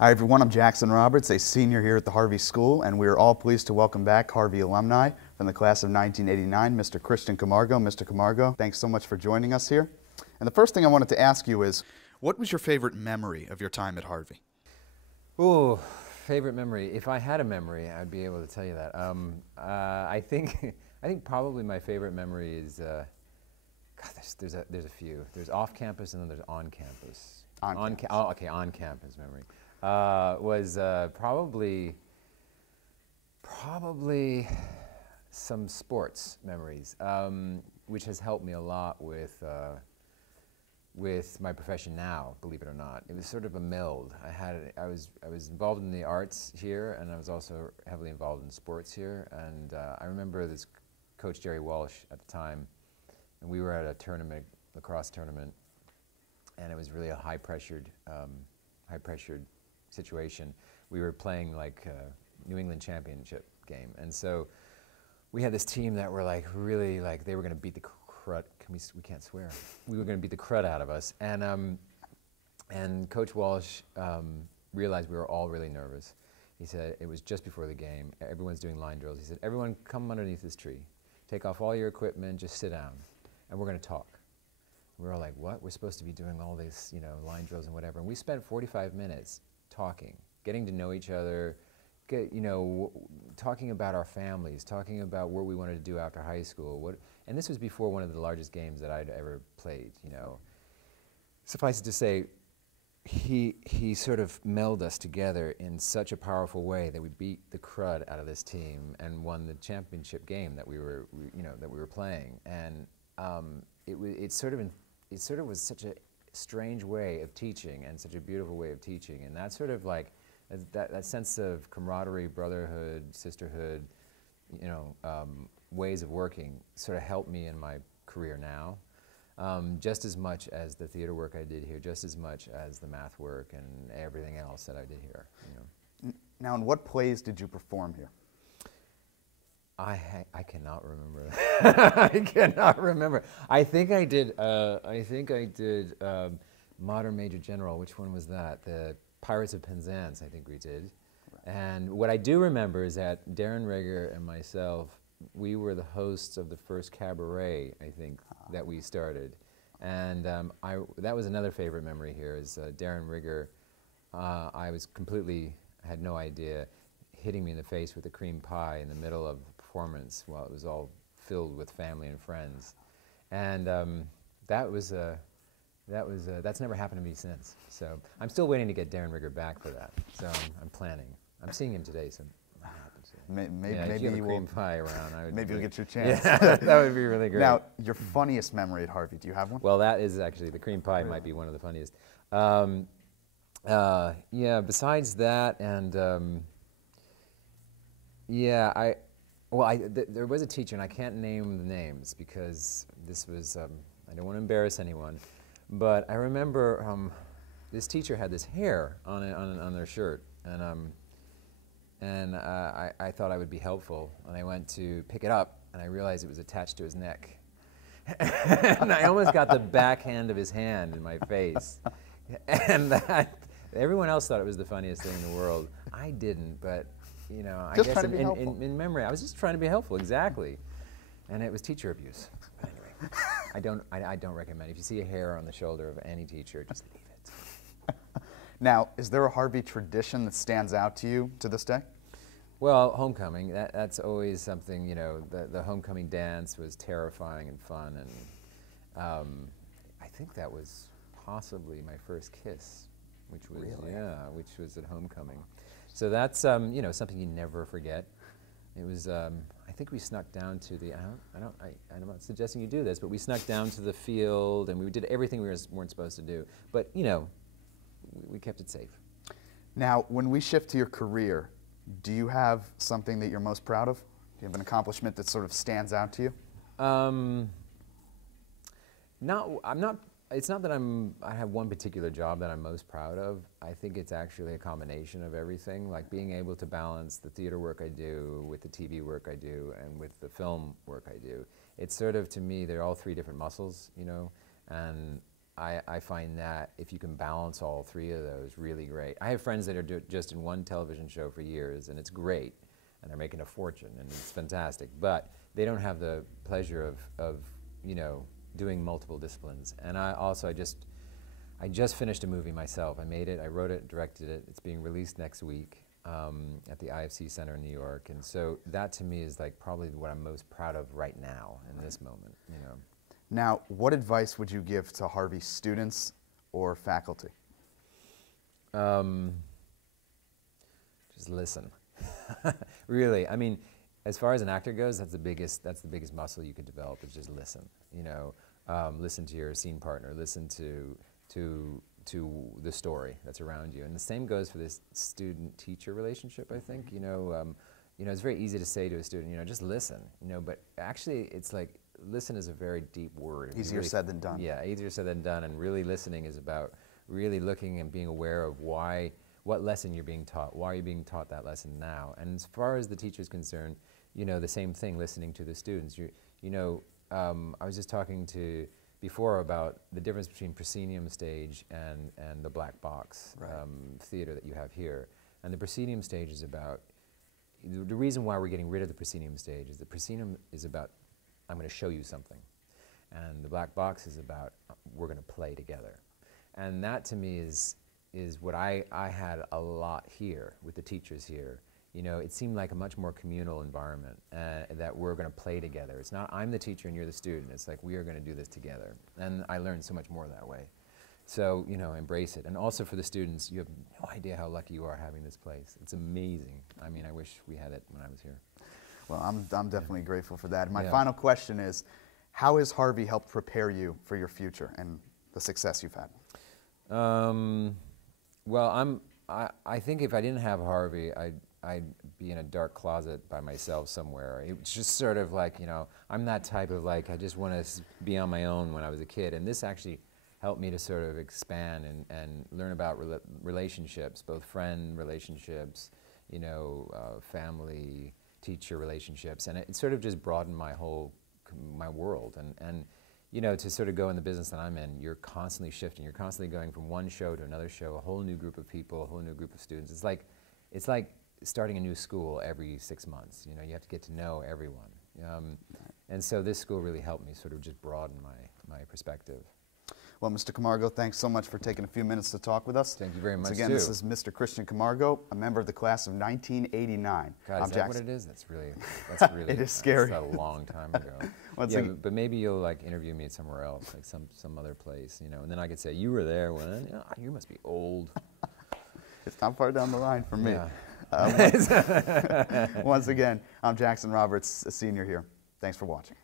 Hi everyone, I'm Jackson Roberts, a senior here at the Harvey School, and we are all pleased to welcome back Harvey alumni from the class of 1989, Mr. Christian Camargo. Mr. Camargo, thanks so much for joining us here. And the first thing I wanted to ask you is, what was your favorite memory of your time at Harvey? Ooh, favorite memory. If I had a memory, I'd be able to tell you that. I think probably my favorite memory is, God, there's a few. There's off campus and then there's on campus. On campus memory. Was probably some sports memories, which has helped me a lot with my profession now. Believe it or not, it was sort of a meld. I was involved in the arts here, and I was also heavily involved in sports here. And I remember this coach Jerry Walsh at the time, and we were at a tournament, lacrosse tournament, and it was really a high-pressured situation. We were playing like a New England championship game, and so we had this team that were like really like they were going to beat the crud. We can't swear. We were going to beat the crud out of us, and Coach Walsh realized we were all really nervous. He said it was just before the game. Everyone's doing line drills. He said, "Everyone, come underneath this tree. Take off all your equipment. Just sit down, and we're going to talk." We were all like, "What? We're supposed to be doing all these, line drills and whatever." And we spent 45 minutes talking, getting to know each other, talking about our families, talking about what we wanted to do after high school. And this was before one of the largest games that I'd ever played. Suffice it to say, he sort of melded us together in such a powerful way that we beat the crud out of this team and won the championship game that we were playing. And it sort of was such a strange way of teaching and such a beautiful way of teaching, and that sort of like that sense of camaraderie, brotherhood, sisterhood, ways of working sort of helped me in my career now, just as much as the theater work I did here, just as much as the math work and everything else that I did here. Now, in what plays did you perform here? I cannot remember. I cannot remember. I think I did. Modern Major General. Which one was that? The Pirates of Penzance. I think we did. Right. And what I do remember is that Darren Rigger and myself, we were the hosts of the first cabaret. I think that we started, and that was another favorite memory here. Is Darren Rigger? I had no idea, hitting me in the face with a cream pie in the middle of performance while it was all filled with family and friends, and that's never happened to me since. So I'm still waiting to get Darren Rigger back for that. So I'm planning. I'm seeing him today, so that happens. Maybe you cream pie around. Maybe you'll get your chance. Yeah, that would be really great. Now, your funniest memory at Harvey, do you have one? Well, that is actually the cream pie. Might be one of the funniest. Yeah. Besides that, and there was a teacher, and I can't name the names because this was, I don't want to embarrass anyone, but I remember this teacher had this hair on their shirt, and I thought I would be helpful, and I went to pick it up, and I realized it was attached to his neck. And I almost got the backhand of his hand in my face. And everyone else thought it was the funniest thing in the world. I didn't, but I guess in memory, I was just trying to be helpful, exactly. And it was teacher abuse. But anyway, I don't recommend it. If you see a hair on the shoulder of any teacher, just leave it. Now, is there a Harvey tradition that stands out to you to this day? Well, homecoming, that's always something, the homecoming dance was terrifying and fun, and I think that was possibly my first kiss, which was at homecoming. So that's something you never forget. It was I think we snuck down to the I'm not suggesting you do this, but we snuck down to the field and we did everything we weren't supposed to do. But we kept it safe. Now, when we shift to your career, do you have something that you're most proud of? Do you have an accomplishment that sort of stands out to you? It's not that I have one particular job that I'm most proud of. I think it's actually a combination of everything, like being able to balance the theater work I do with the TV work I do and with the film work I do. It's sort of, to me, they're all three different muscles, and I find that if you can balance all three of those, really great. I have friends that are just in one television show for years, and it's great, and they're making a fortune, and it's fantastic, but they don't have the pleasure of you know, doing multiple disciplines. And I just finished a movie myself. I made it, I wrote it, directed it. It's being released next week at the IFC Center in New York. And so that to me is like probably what I'm most proud of right now in this moment, you know. Now, what advice would you give to Harvey students or faculty? Just listen. Really, I mean, as far as an actor goes, that's the biggest muscle you could develop, is just listen. You know, listen to your scene partner, listen to the story that's around you, and the same goes for this student-teacher relationship. I think you know, it's very easy to say to a student, you know, just listen. You know, but actually, it's like listen is a very deep word. Easier said than done. Yeah, easier said than done, and really listening is about really looking and being aware of what lesson you're being taught, why are you being taught that lesson now. And as far as the teacher is concerned, you know, the same thing, listening to the students. You know, I was just talking before about the difference between proscenium stage and the black box theater that you have here. And the proscenium stage is about, the reason why we're getting rid of the proscenium stage is the proscenium is about, I'm going to show you something. And the black box is about, we're going to play together. And that to me is what I had a lot here with the teachers here. You know, it seemed like a much more communal environment that we're going to play together. It's not I'm the teacher and you're the student. It's like we are going to do this together. And I learned so much more that way. So, you know, embrace it. And also for the students, you have no idea how lucky you are having this place. It's amazing. I mean, I wish we had it when I was here. Well, I'm definitely grateful for that. My final question is, how has Harvey helped prepare you for your future and the success you've had? Well, I think if I didn't have Harvey, I'd be in a dark closet by myself somewhere. It's just sort of like, you know, I'm that type of like, I just want to be on my own when I was a kid. And this actually helped me to sort of expand and learn about relationships, both friend relationships, you know, family, teacher relationships. And it sort of just broadened my world. And you know, to sort of go in the business that I'm in, you're constantly shifting. You're constantly going from one show to another show, a whole new group of people, a whole new group of students. It's like starting a new school every 6 months. You know, you have to get to know everyone. And so this school really helped me sort of just broaden my perspective. Well, Mr. Camargo, thanks so much for taking a few minutes to talk with us. Thank you very much, Again, this is Mr. Christian Camargo, a member of the class of 1989. God, is that what it is? That's really it is scary. That's a long time ago. Yeah, but maybe you'll like interview me somewhere else, like some other place, you know, and then I could say, you were there when, you must be old. It's not far down the line for me. Yeah. Once again, I'm Jackson Roberts, a senior here. Thanks for watching.